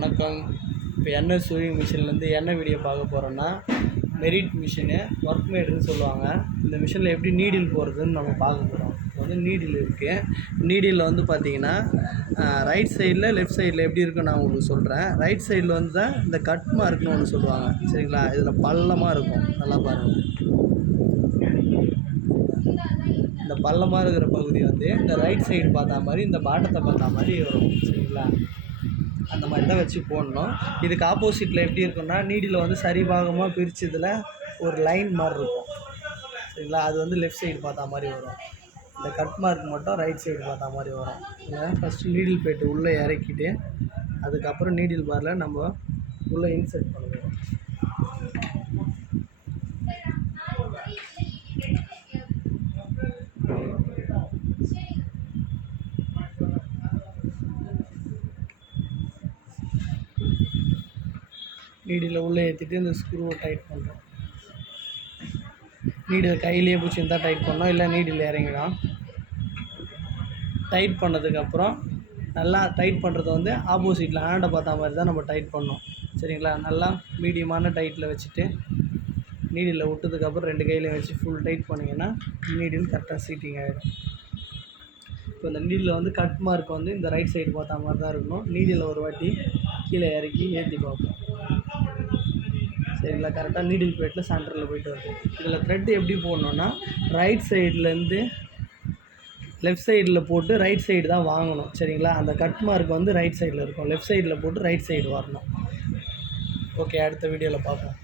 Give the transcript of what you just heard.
வணக்கம். இப்போ எண்ணெய் சூயிங் மிஷின்லேருந்து என்ன வீடியோ பார்க்க போகிறோன்னா, மெரிட் மிஷினு ஒர்க் மேடுன்னு சொல்லுவாங்க. இந்த மிஷினில் எப்படி நீடில் போகிறதுன்னு நம்ம பார்க்க போகிறோம். இப்போ வந்து நீடில் இருக்குது. நீடிலில் வந்து பார்த்திங்கன்னா ரைட் சைடில் லெஃப்ட் சைடில் எப்படி இருக்குன்னு நான் உங்களுக்கு சொல்கிறேன். ரைட் சைடில் வந்து தான் இந்த கட் மார்க்னு ஒன்று சொல்லுவாங்க. சரிங்களா? இதில் பள்ளமாக இருக்கும். நல்லா பாருங்கள். இந்த பள்ளமாக இருக்கிற பகுதி வந்து இந்த ரைட் சைடு பார்த்தா மாதிரி, இந்த பாட்டத்தை பார்த்தா மாதிரி வரும். சரிங்களா? அந்த மாதிரி தான் வச்சு போடணும். இதுக்கு ஆப்போசிட்டில் எப்படி இருக்குன்னா, நீடில் வந்து சரிபாகமாக பிரித்ததில் ஒரு லைன் மாதிரி இருக்கும். சரிங்களா? அது வந்து லெஃப்ட் சைடு பார்த்தா மாதிரி வரும். இந்த கட் மார்க் மட்டும் ரைட் சைடு பார்த்தா மாதிரி வரும். இல்லை ஃபஸ்ட்டு நீடில் போய்ட்டு உள்ளே இறக்கிட்டு அதுக்கப்புறம் நீடில் பாரில் நம்ம உள்ளே இன்சர்ட் பண்ணுவோம். நீடில் உள்ளே ஏற்றிட்டு இந்த ஸ்க்ரூவை டைட் பண்ணுறோம். நீடில் கையிலேயே பிடிச்சிருந்தா டைட் பண்ணோம், இல்லை நீடில் இறங்கிடும். டைட் பண்ணதுக்கப்புறம் நல்லா டைட் பண்ணுறது வந்து ஆப்போசிட்டில் ஹேண்டை பார்த்தா மாதிரி தான் நம்ம டைட் பண்ணோம். சரிங்களா? நல்லா மீடியமான டைட்டில் வச்சுட்டு நீடில் விட்டதுக்கப்புறம் 2 கையிலையும் வச்சு ஃபுல் டைட் பண்ணிங்கன்னா நீடில் கரெக்டாக சீட்டிங் ஆகிடும். இப்போ இந்த நீடில் வந்து கட் மார்க் வந்து இந்த ரைட் சைடு பார்த்தா மாதிரி தான் இருக்கணும். நீடில் ஒரு வாட்டி கீழே இறக்கி ஏற்றி பார்ப்போம். சரிங்களா? கரெக்டாக நீடில் பிளேட்டில் சென்டரில் போய்ட்டு வருது. இதில் த்ரெட் எப்படி போடணுன்னா, ரைட் சைட்லேருந்து லெஃப்ட் சைடில் போட்டு ரைட் சைடு தான் வாங்கணும். சரிங்களா? அந்த கட் மார்க் வந்து ரைட் சைடில் இருக்கும். லெஃப்ட் சைடில் போட்டு ரைட் சைடு வரணும். ஓகே, அடுத்த வீடியோவில் பார்ப்போம்.